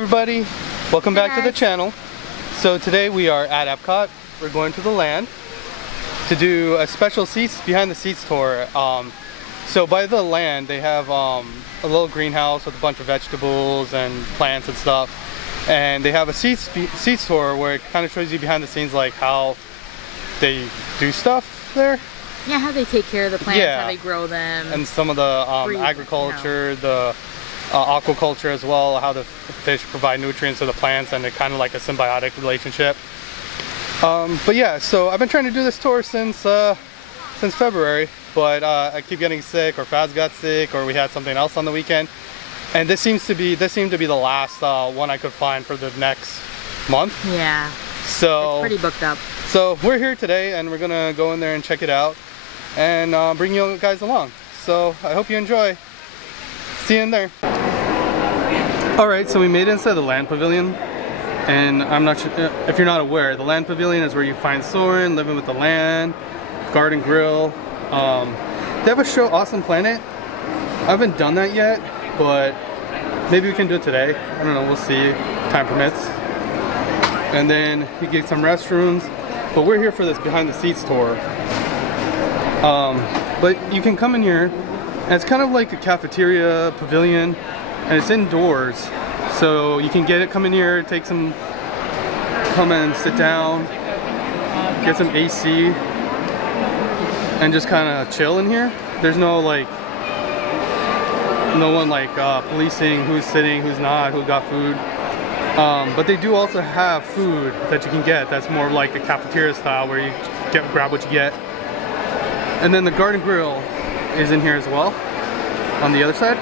Hey everybody, welcome back to the channel. So today we are at Epcot. We're going to the land to do a special seats behind the seats tour. So by the land they have a little greenhouse with a bunch of vegetables and plants and stuff, and they have a seats tour where it kind of shows you behind the scenes, like how they do stuff there. Yeah, how they take care of the plants, how they grow them, and some of the agriculture, the aquaculture as well, how the fish provide nutrients to the plants, and they're kind of like a symbiotic relationship. But yeah, so I've been trying to do this tour since February, but I keep getting sick, or Faz got sick, or we had something else on the weekend, and this seemed to be the last one I could find for the next month. Yeah. So it's pretty booked up. So we're here today, and we're gonna go in there and check it out, and bring you guys along. So I hope you enjoy. See you in there. Alright, so we made it inside the land pavilion, and I'm not sure if you're not aware, the land pavilion is where you find Soren, Living with the Land, Garden Grill. They have a show, Awesome Planet. I haven't done that yet, but maybe we can do it today. I don't know, we'll see, time permits. And then you get some restrooms, but we're here for this behind the seats tour. But you can come in here, and it's kind of like a cafeteria pavilion, and it's indoors, so you can come in here, come and sit down, get some AC, and just kind of chill in here. There's no one policing who's sitting, who's not, who got food. But they do also have food that you can get that's more like a cafeteria style, where you grab what you get. And then the Garden Grill is in here as well, on the other side.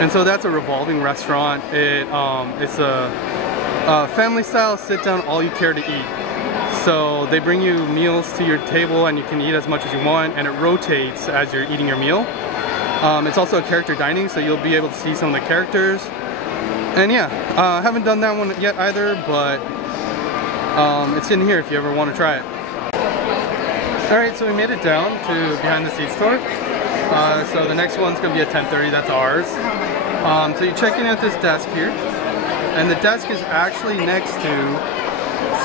And so that's a revolving restaurant. It's a family style sit down, all you care to eat. So they bring you meals to your table, and you can eat as much as you want, and it rotates as you're eating your meal. It's also a character dining, so you'll be able to see some of the characters. And yeah, I haven't done that one yet either, but it's in here if you ever want to try it. Alright, so we made it down to behind the seats tour. So the next one's going to be at 10:30, that's ours. So you check in at this desk here, and the desk is actually next to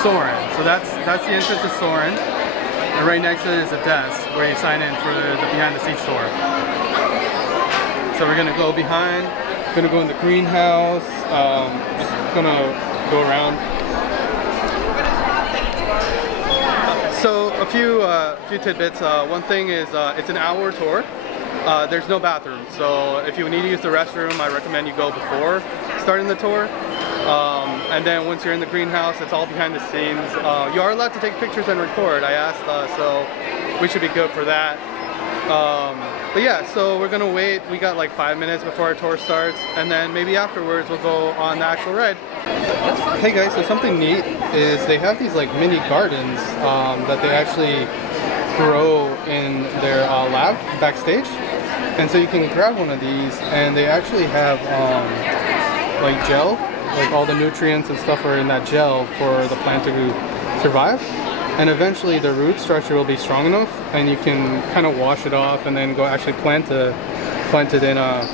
Soren. So that's the entrance to Soren, and right next to it is a desk where you sign in for the behind the seats tour. So we're going to go behind, going to go in the greenhouse, just going to go around. So a few tidbits. One thing is it's an hour tour. There's no bathroom, so if you need to use the restroom, I recommend you go before starting the tour. And then once you're in the greenhouse, it's all behind the scenes. You are allowed to take pictures and record, I asked, so we should be good for that. But yeah, so we're gonna wait. We got like 5 minutes before our tour starts, and then maybe afterwards we'll go on the actual ride. Hey guys, so something neat is they have these like mini gardens that they actually grow in their lab backstage, and so you can grab one of these, and they actually have like gel, like all the nutrients and stuff are in that gel for the plant to survive. And eventually the root structure will be strong enough, and you can kind of wash it off and then go actually plant it in a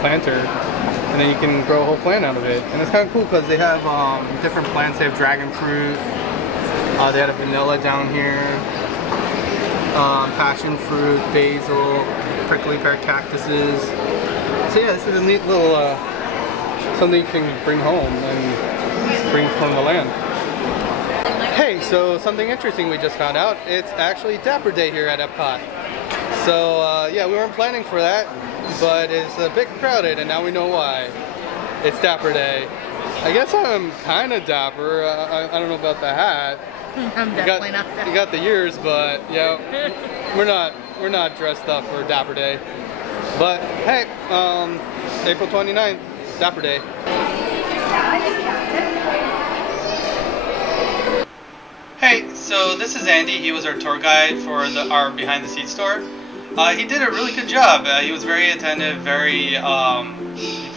planter, and then you can grow a whole plant out of it. And it's kind of cool because they have different plants. They have dragon fruit, they had a vanilla down here, passion fruit, basil, prickly pear cactuses. So yeah, this is a neat little something you can bring home and bring from the land. Hey, so something interesting we just found out. It's actually Dapper Day here at Epcot. So yeah, we weren't planning for that, but it's a bit crowded, and now we know why. It's Dapper Day. I guess I'm kind of dapper. I don't know about the hat. I'm definitely not dapper. You got the ears, but yeah, we're not dressed up for Dapper Day. But hey, April 29th, Dapper Day. Hey, so this is Andy. He was our tour guide for our behind the seats tour. He did a really good job. He was very attentive, very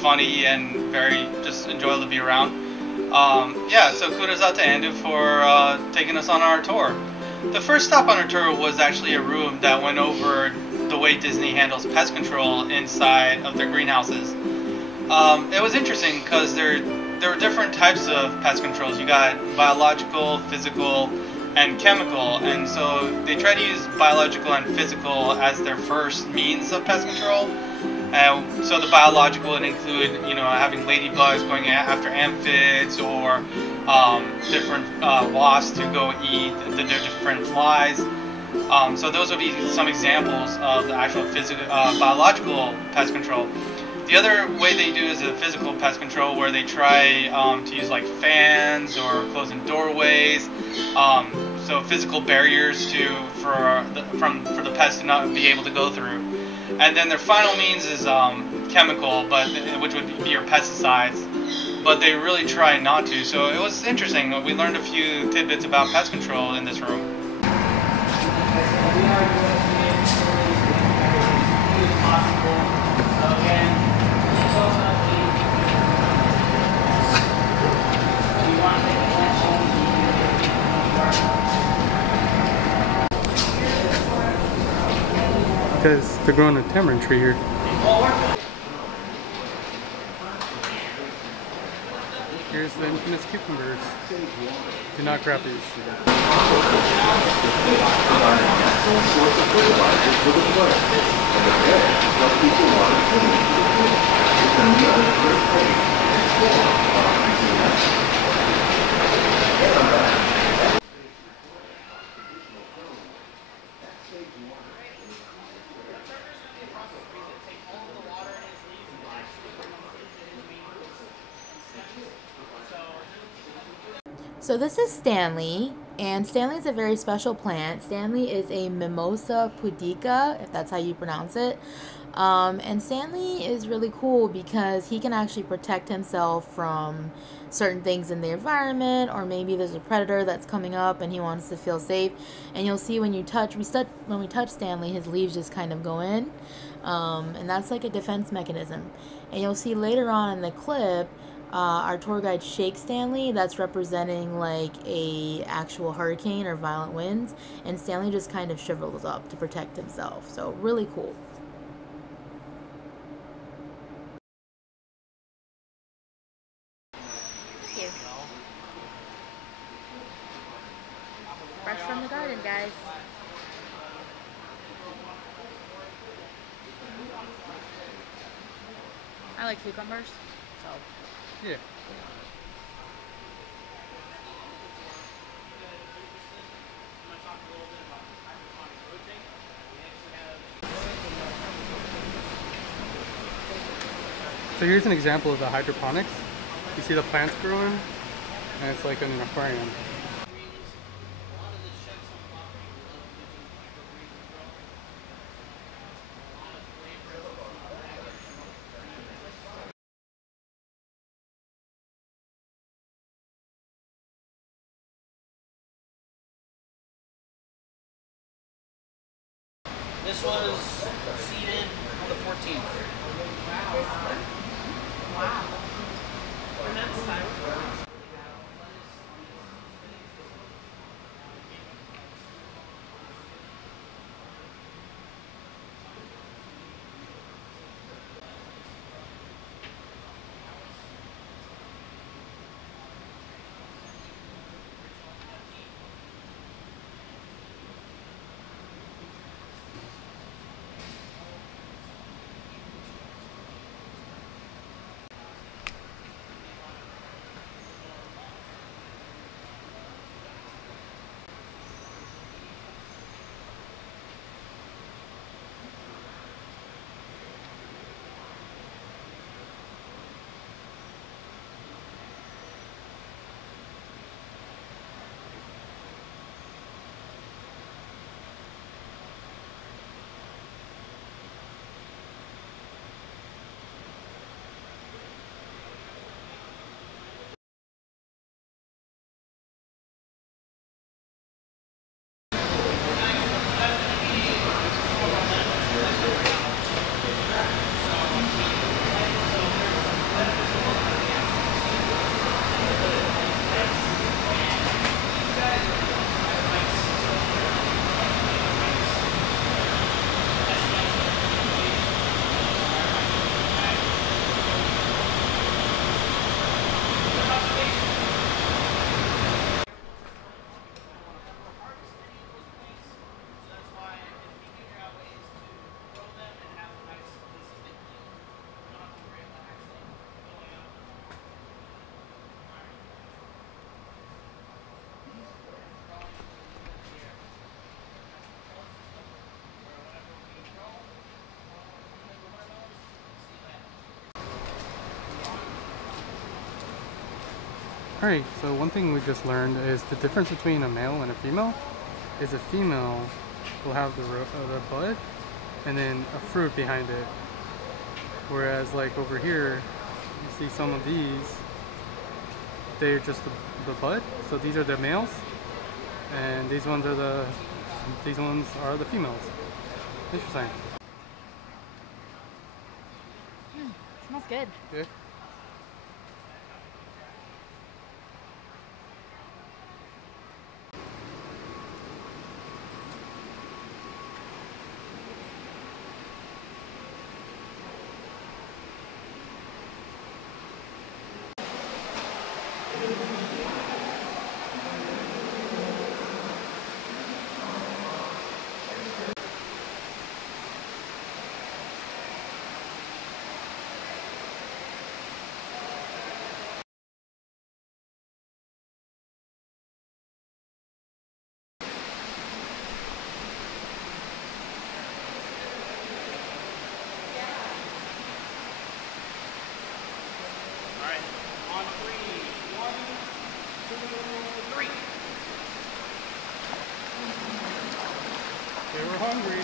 funny, and very just enjoyable to be around. Yeah, so kudos out to Andy for taking us on our tour. The first stop on our tour was actually a room that went over the way Disney handles pest control inside of their greenhouses. It was interesting because there were different types of pest controls. You got biological, physical, and chemical, and so they try to use biological and physical as their first means of pest control. So the biological would include, having ladybugs going after aphids, or different wasps to go eat the different flies. So those would be some examples of the actual biological pest control. The other way they do is a physical pest control, where they try to use like fans or closing doorways, so physical barriers for the pests to not be able to go through. And then their final means is chemical, which would be your pesticides. But they really try not to. So it was interesting. We learned a few tidbits about pest control in this room. Because they're growing a tamarind tree here. Here's the infamous cucumbers. Do not grab these. So this is Stanley, and Stanley is a very special plant. Stanley is a Mimosa pudica, if that's how you pronounce it. And Stanley is really cool because he can actually protect himself from certain things in the environment, or maybe there's a predator that's coming up and he wants to feel safe. And you'll see when we touch Stanley, his leaves just kind of go in, and that's like a defense mechanism. And you'll see later on in the clip, our tour guide shakes Stanley. That's representing like a actual hurricane or violent winds, and Stanley just kind of shrivels up to protect himself. So really cool. Thank you. Fresh from the garden, guys. I like cucumbers, so. Yeah. So here's an example of the hydroponics. You see the plants growing, and it's like in an aquarium. This was seeded on the 14th. Wow. And that's time. Alright, so one thing we just learned is the difference between a male and a female is a female will have the bud and then a fruit behind it. Whereas like over here, you see some of these, they're just the bud. So these are the males and these ones are the females. Interesting. Smells good. Yeah. On three. 1, 2, 3. They were hungry.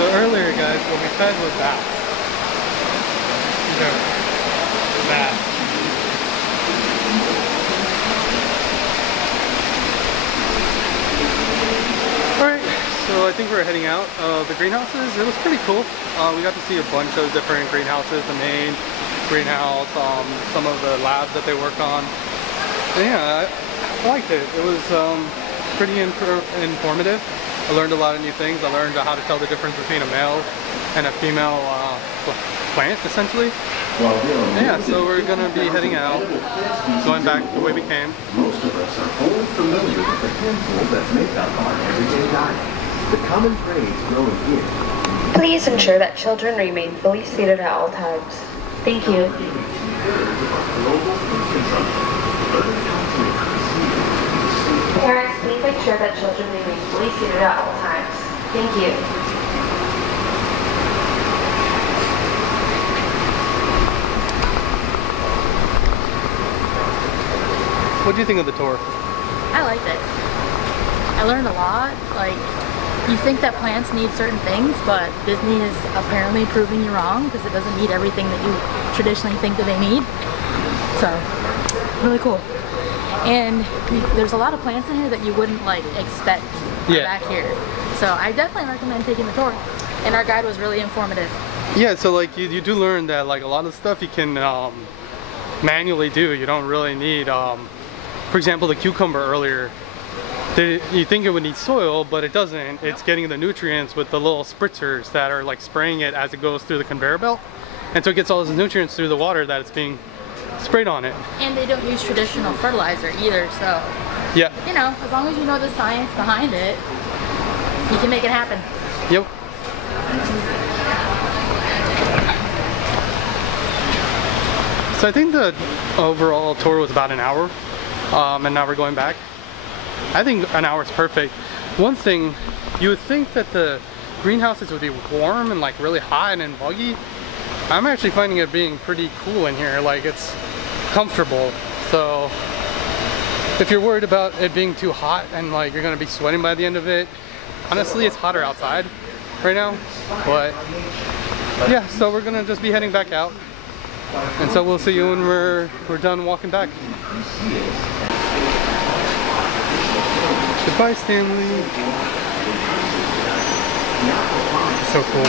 So earlier, guys, what we fed was bass. These are bass. Alright, so I think we're heading out. The greenhouses, it was pretty cool. We got to see a bunch of different greenhouses, the main greenhouse, some of the labs that they work on. And yeah, I liked it. It was pretty informative. I learned a lot of new things. I learned how to tell the difference between a male and a female plant, essentially. And yeah, so we're going to be heading out, going back the way we came. Most of us are all familiar with the handful that make up our everyday diet. The common phrase growing here. Please ensure that children remain fully seated at all times. Thank you. Parents, please make sure that children remain fully seated at all times. Thank you. What do you think of the tour? I liked it. I learned a lot. Like, you think that plants need certain things, but Disney is apparently proving you wrong because it doesn't need everything that you traditionally think that they need. So, really cool. And there's a lot of plants in here that you wouldn't like expect back here. So I definitely recommend taking the tour. And our guide was really informative. Yeah, so like you do learn that like a lot of stuff you can manually do. You don't really need, for example, the cucumber earlier. You think it would need soil, but it doesn't. It's getting the nutrients with the little spritzers that are like spraying it as it goes through the conveyor belt. And so it gets all those nutrients through the water that it's being sprayed on it. And they don't use traditional fertilizer either, so yeah, you know, as long as you know the science behind it, you can make it happen. Yep. So I think the overall tour was about an hour, and now we're going back. I think an hour is perfect. One thing, you would think that the greenhouses would be warm and like really hot and buggy, I'm actually finding it being pretty cool in here. Like, it's comfortable. So if you're worried about it being too hot and like you're gonna be sweating by the end of it, honestly it's hotter outside right now. But yeah, so we're gonna just be heading back out. And so we'll see you when we're done walking back. Goodbye, Stanley. So cool.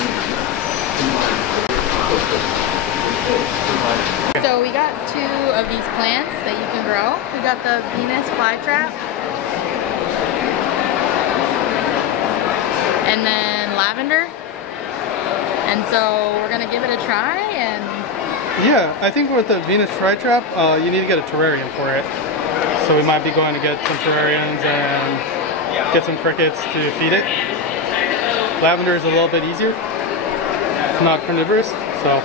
So we got 2 of these plants that you can grow. We got the Venus flytrap, and then lavender. And so we're gonna give it a try. And yeah, I think with the Venus flytrap, you need to get a terrarium for it. So we might be going to get some terrariums and get some crickets to feed it. Lavender is a little bit easier. It's not carnivorous, so.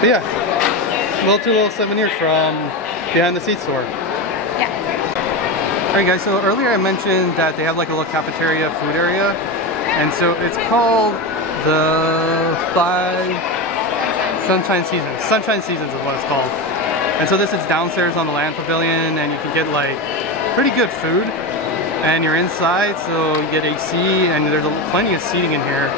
But yeah, little 7 years from behind the seats store. yeah. Alright guys, so earlier I mentioned that they have like a little cafeteria food area. And so it's called the 5 Sunshine Seasons. Sunshine Seasons is what it's called. And so this is downstairs on the land pavilion, and you can get like pretty good food. And you're inside, so you get AC, and there's plenty of seating in here.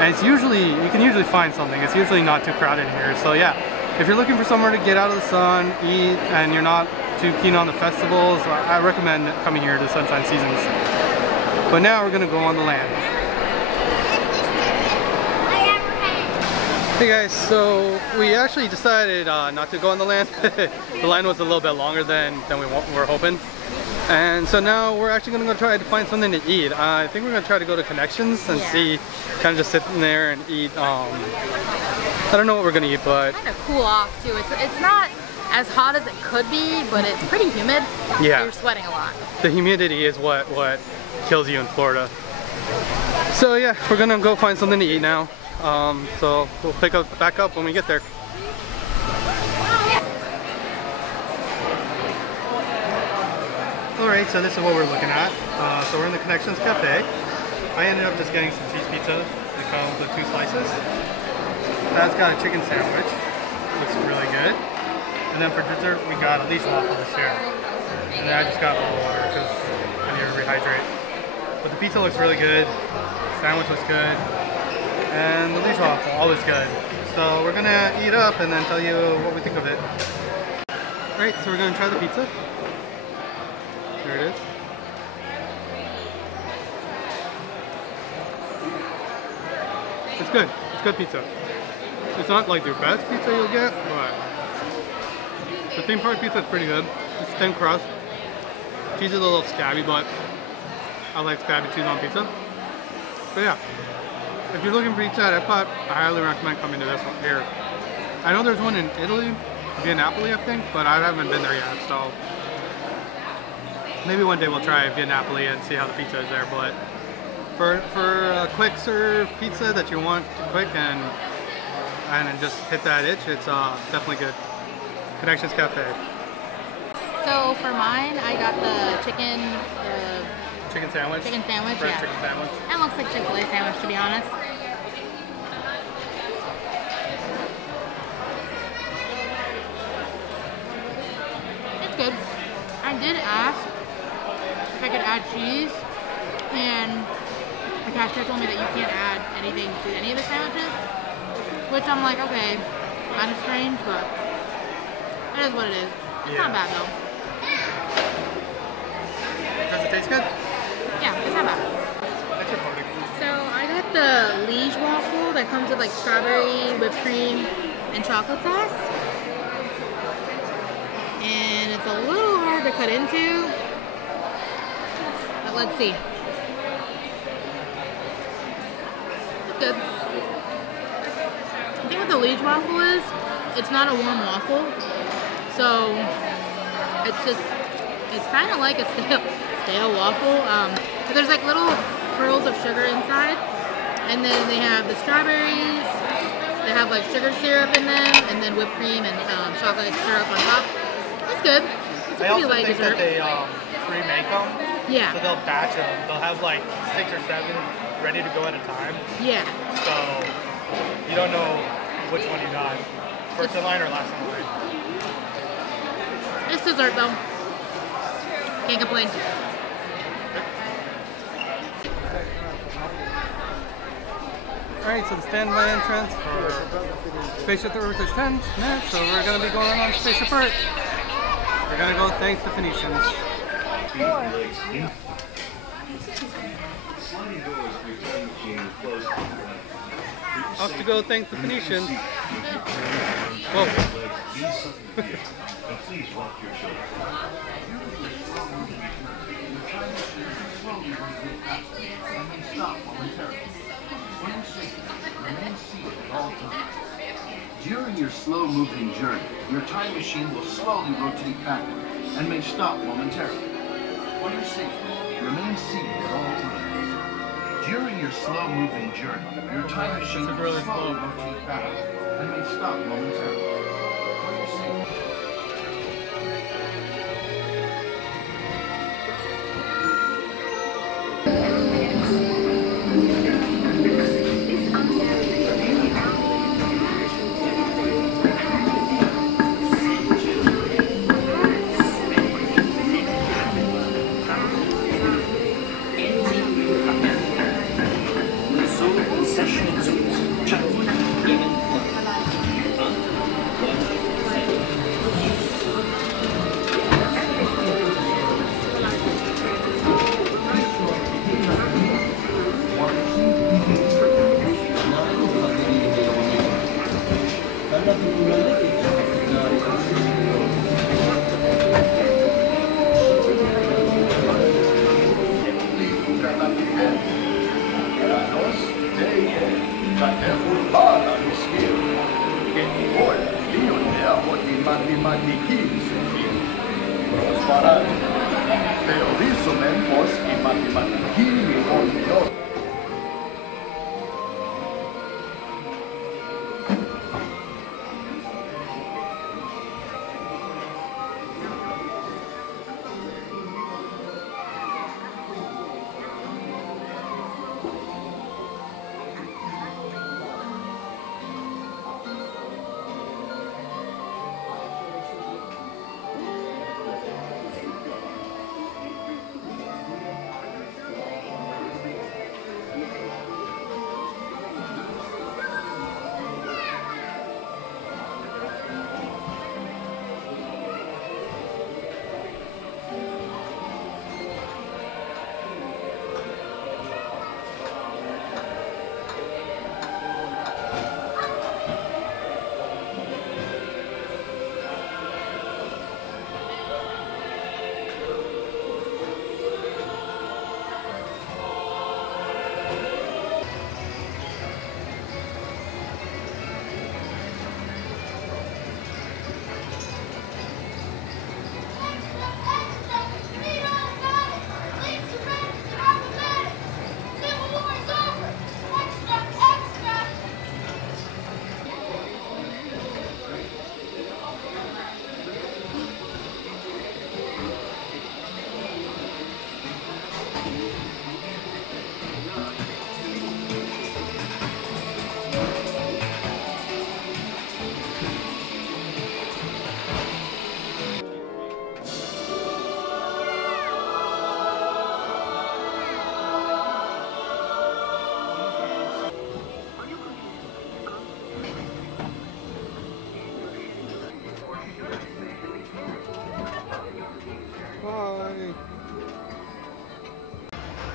And it's usually, you can usually find something. It's usually not too crowded in here. So yeah, if you're looking for somewhere to get out of the sun, eat, and you're not too keen on the festivals, I recommend coming here to Sunshine Seasons. But now we're gonna go on the land. Hey guys, so we actually decided not to go on the land. The line was a little bit longer than we were hoping. And so now we're actually going to go try to find something to eat. I think we're going to try to go to Connections and see, kind of just sit in there and eat. I don't know what we're going to eat, but Kind of cool off too. It's not as hot as it could be, but it's pretty humid. yeah, So you're sweating a lot. the humidity is what kills you in Florida. So yeah, we're going to go find something to eat now. So we'll pick back up when we get there. Alright, so this is what we're looking at. So we're in the Connections Cafe. I ended up just getting some cheese pizza. It comes with 2 slices. That's got a chicken sandwich. Looks really good. And then for dessert, we got a leash waffle this year. And then I just got a little water because I need to rehydrate. But the pizza looks really good. The sandwich looks good. And the leash waffle, always good. So we're gonna eat up and then tell you what we think of it. Alright, so we're gonna try the pizza. There it is. It's good. It's good pizza. It's not like the best pizza you'll get, but the theme park pizza is pretty good. It's thin crust. Cheese is a little scabby, but I like scabby cheese on pizza. But yeah, if you're looking for pizza at Epcot, I highly recommend coming to this one here. I know there's one in Italy, via Napoli, I think, but I haven't been there yet, so maybe one day we'll try via Napoli and see how the pizza is there. But for a quick serve pizza that you want to quick and just hit that itch, it's definitely good. Connections Cafe. So for mine, I got the chicken Sandwich. Chicken sandwich, Red yeah. chicken sandwich. It looks like Chick-fil-A sandwich, to be honest. It's good. I did ask if I could add cheese, and the cashier told me that you can't add anything to any of the sandwiches, which I'm like, okay, kind of strange, but it is what it is. It's not bad though. Does it taste good? Yeah, it's not bad. That's your party. So I got the liege waffle that comes with like strawberry, whipped cream, and chocolate sauce. And it's a little hard to cut into, but let's see. It's good. The thing with the liege waffle is, it's not a warm waffle, so it's kind of like a stale waffle. But there's like little pearls of sugar inside, and then they have the strawberries, they have like sugar syrup in them, and then whipped cream and chocolate syrup on top. It's good. It's a pretty light dessert. They pre-make them. Yeah. So they'll batch them. They'll have like 6 or 7 ready to go at a time. Yeah. So you don't know Which one you got? First in line or last in line? It's dessert though. Can't complain. Alright, so the standby entrance for Spaceship Earth is 10 minutes, so we're going to be going on Spaceship Earth. We're going to go thank the Phoenicians. Off to go thank the Phoenicians. Whoa. During your slow-moving journey, your time machine will slowly rotate backward and may stop momentarily. For your safety, remain seated at all times. During your slow-moving journey, your time machine will slowly rotate backward and may stop momentarily. For your safety.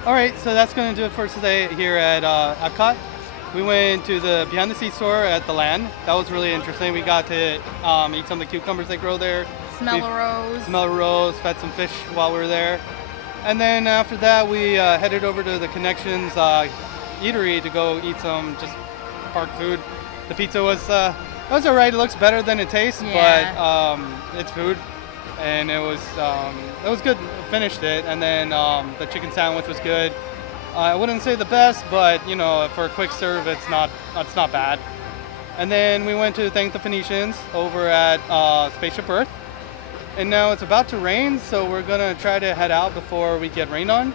Alright, so that's going to do it for today here at Epcot. We went to the behind the scenes tour at the land. That was really interesting. We got to eat some of the cucumbers they grow there. Smell a rose. Smell a rose, fed some fish while we were there. And then after that we headed over to the Connections eatery to go eat some just park food. The pizza was alright. It looks better than it tastes, but it's food. And it was good. Finished it, and then the chicken sandwich was good. I wouldn't say the best, but you know, for a quick serve, it's not bad. And then we went to thank the Phoenicians over at Spaceship Earth. And now it's about to rain, so we're gonna try to head out before we get rained on.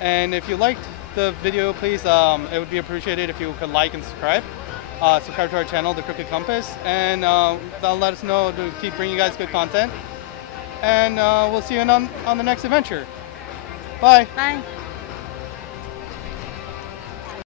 And if you liked the video, please, it would be appreciated if you could like and subscribe. subscribe to our channel, The Crooked Compass, and that'll let us know to keep bringing you guys good content. And we'll see you on the next adventure. Bye. Bye.